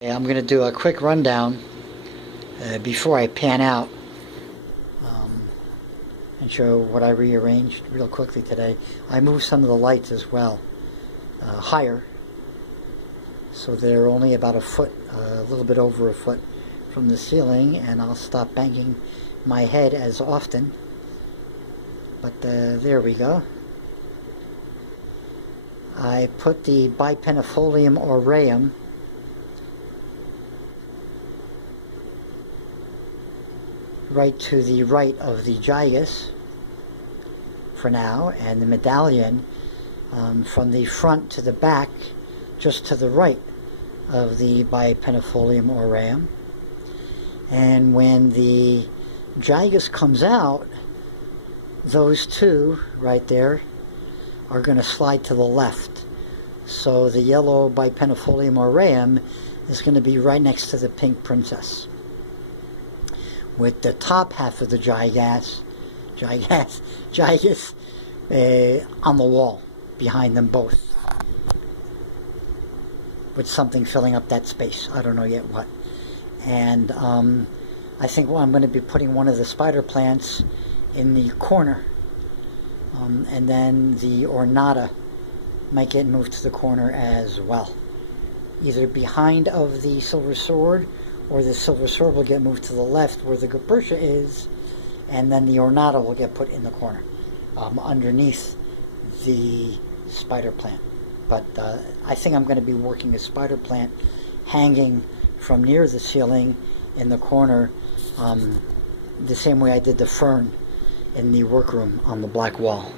I'm going to do a quick rundown before I pan out and show what I rearranged real quickly today. I moved some of the lights as well higher, so they're only about a foot, a little bit over a foot from the ceiling, and I'll stop banging my head as often. But there we go. I put the bipennifolia aureum right to the right of the gyrus for now, and the medallion from the front to the back just to the right of the bipennifolia aureum. And when the gyrus comes out, those two right there are going to slide to the left. So the yellow bipennifolia aureum is going to be right next to the pink princess, with the top half of the gyrus on the wall behind them both, with something filling up that space. I don't know yet what. And I think I'm going to be putting one of the spider plants in the corner, and then the ornata might get moved to the corner as well, either behind of the silver sword, or the silver sword will get moved to the left where the Gupertia is, and then the ornata will get put in the corner underneath the spider plant. But I think I'm going to be working a spider plant hanging from near the ceiling in the corner, the same way I did the fern in the workroom on the black wall.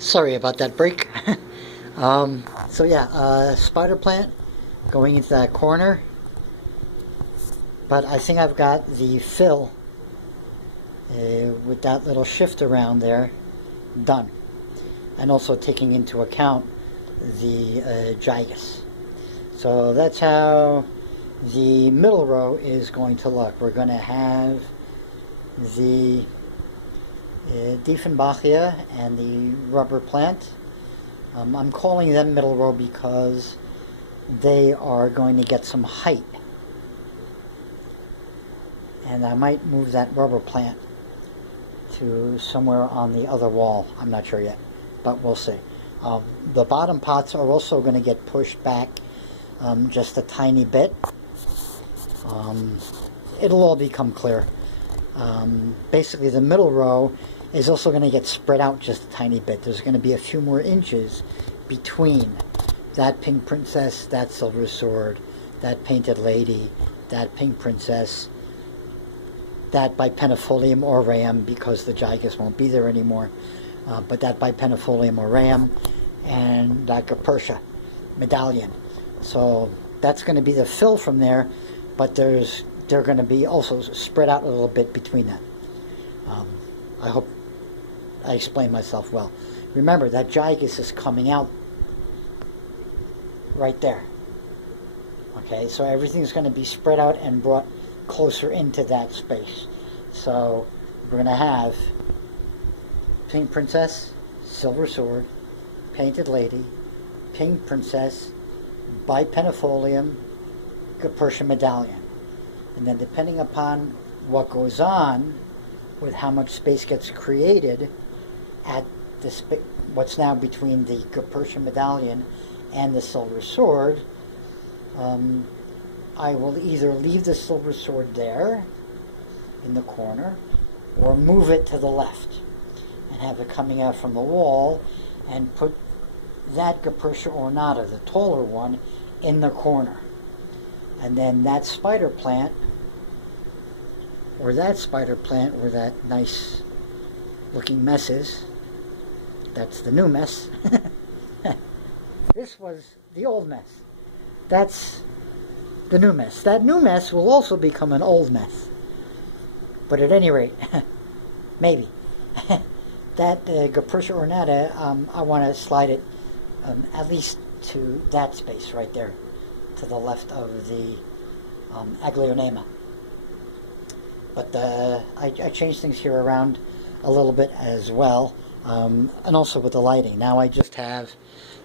Sorry about that break. So yeah, spider plant going into that corner, but I think I've got the fill with that little shift around there done, and also taking into account the gyrus. So that's how the middle row is going to look. We're going to have the Dieffenbachia and the rubber plant. I'm calling them middle row because they are going to get some height, and I might move that rubber plant to somewhere on the other wall. I'm not sure yet, but we'll see. The bottom pots are also going to get pushed back just a tiny bit. It'll all become clear. Basically the middle row is also going to get spread out just a tiny bit. There's going to be a few more inches between that pink princess, that silver sword, that painted lady, that pink princess, that bipennifolia aureum, because the gyrus won't be there anymore, but that bipennifolia aureum, and that Gupertia medallion. So that's going to be the fill from there, but they're going to be also spread out a little bit between that. I hope I explained myself well. Remember, that gyrus is coming out right there. Okay, so everything's going to be spread out and brought closer into that space. So we're going to have pink princess, silver sword, painted lady, pink princess, bipennifolia, Gupertia medallion. And then depending upon what goes on with how much space gets created at the what's now between the Gupertia medallion and the silver sword, I will either leave the silver sword there in the corner, or move it to the left and have it coming out from the wall, and put that Gupertia ornata, the taller one, in the corner. And then that spider plant, or that spider plant where that nice looking mess is, that's the new mess. This was the old mess. That's the new mess. That new mess will also become an old mess. But at any rate, maybe. That Gupertia ornata, I want to slide it at least to that space right there, to the left of the Aglaonema. But I changed things here around a little bit as well, and also with the lighting. Now I just have,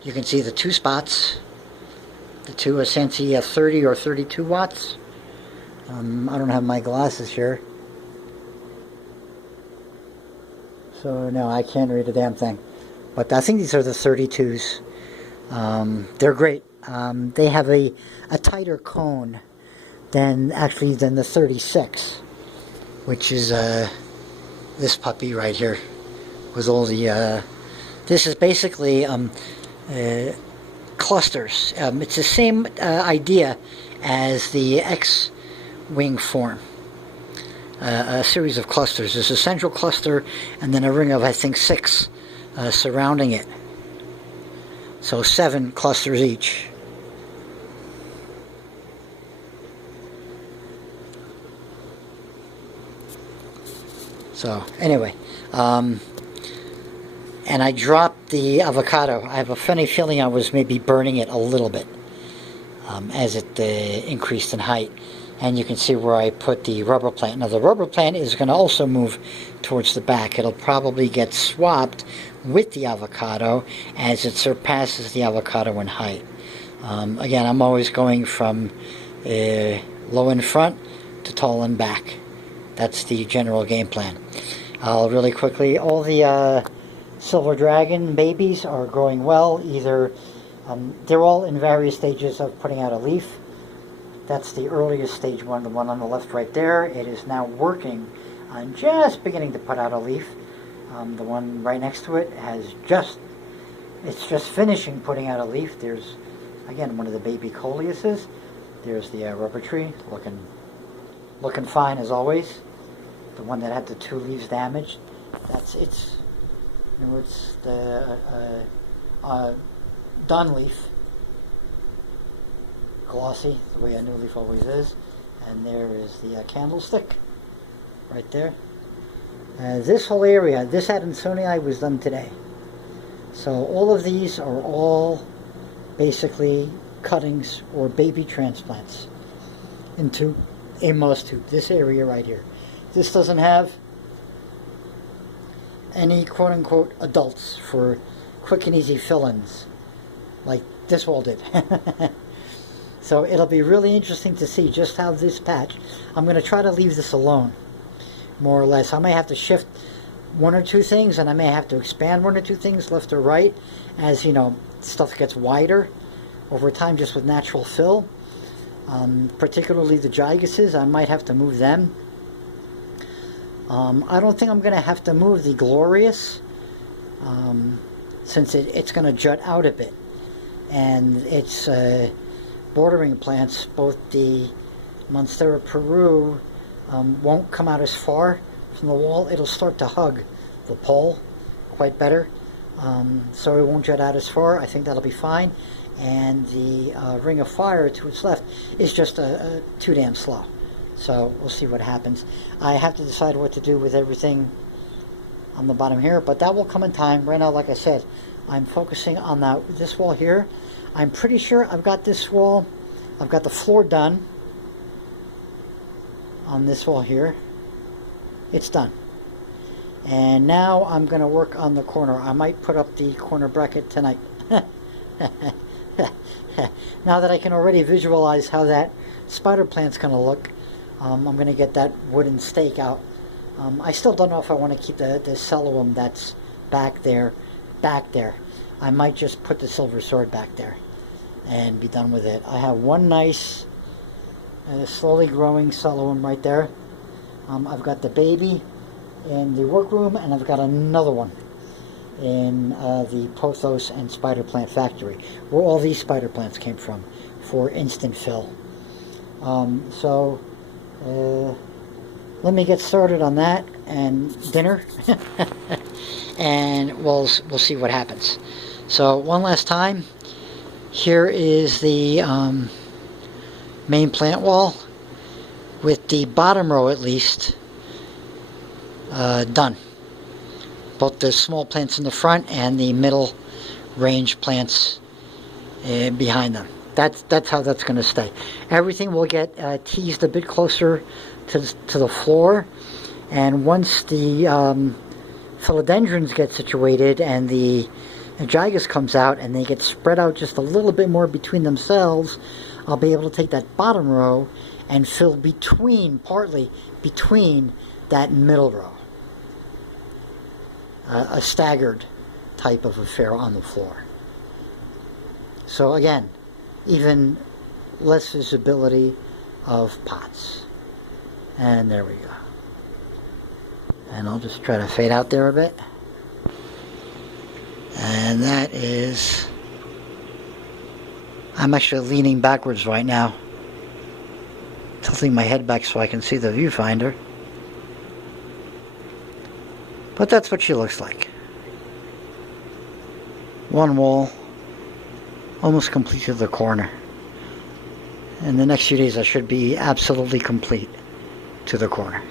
you can see the two spots the two Sensi 30 or 32 watts. I don't have my glasses here, so no, I can't read a damn thing. But I think these are the 32s. They're great. They have a tighter cone than the 36, which is this puppy right here with all the this is basically clusters. It's the same idea as the X-wing form. A series of clusters. There's a central cluster and then a ring of, I think, 6 surrounding it. So 7 clusters each. So anyway, and I dropped the avocado. I have a funny feeling I was maybe burning it a little bit as it increased in height. And you can see where I put the rubber plant. Now the rubber plant is going to also move towards the back. It'll probably get swapped with the avocado as it surpasses the avocado in height. Again, I'm always going from low in front to tall in back. That's the general game plan. Really quickly, all the Silver Dragon babies are growing well. Either they're all in various stages of putting out a leaf. That's the earliest stage one, the one on the left right there. It is now working on just beginning to put out a leaf. The one right next to it it's just finishing putting out a leaf. There's, again, one of the baby Coleuses. There's the rubber tree, looking fine as always. The one that had the 2 leaves damaged, it's the done leaf. Glossy, the way a new leaf always is. And there is the candlestick right there. This whole area, this Adansonii was done today. So all of these are all basically cuttings or baby transplants into a moss tube. This area right here. This doesn't have any quote-unquote adults for quick and easy fill-ins like this wall did. So it'll be really interesting to see just how this patch, I'm going to try to leave this alone, more or less. I may have to shift 1 or 2 things, and I may have to expand 1 or 2 things left or right as, you know, stuff gets wider over time just with natural fill. Particularly the gigases, I might have to move them. I don't think I'm going to have to move the Glorious, since it's going to jut out a bit. And it's bordering plants, both the Monstera Peru won't come out as far from the wall. It'll start to hug the pole quite better, so it won't jut out as far. I think that'll be fine. And the Ring of Fire to its left is just too damn slow. So we'll see what happens. I have to decide what to do with everything on the bottom here, but that will come in time. Right now, like I said, I'm focusing on this wall here. I'm pretty sure I've got this wall, I've got the floor done on this wall here. It's done. And now I'm going to work on the corner. I might put up the corner bracket tonight. Now that I can already visualize how that spider plant's going to look, I'm going to get that wooden stake out. I still don't know if I want to keep the cellulum that's back there. I might just put the silver sword back there and be done with it. I have one nice slowly growing cellulum right there. I've got the baby in the workroom, and I've got another one in the Pothos and Spider Plant Factory, where all these spider plants came from for instant fill. So let me get started on that and dinner, and we'll see what happens. So one last time, here is the main plant wall with the bottom row at least done. Both the small plants in the front and the middle range plants behind them. That's how that's going to stay. Everything will get teased a bit closer to the floor, and once the philodendrons get situated and the aegigus comes out and they get spread out just a little bit more between themselves, I'll be able to take that bottom row and fill between, partly between that middle row. A staggered type of affair on the floor. So again, even less visibility of pots. And there we go. And I'll just try to fade out there a bit. And that is, I'm actually leaning backwards right now, tilting my head back so I can see the viewfinder. But that's what she looks like. One wall, almost complete to the corner. In the next few days I should be absolutely complete to the corner.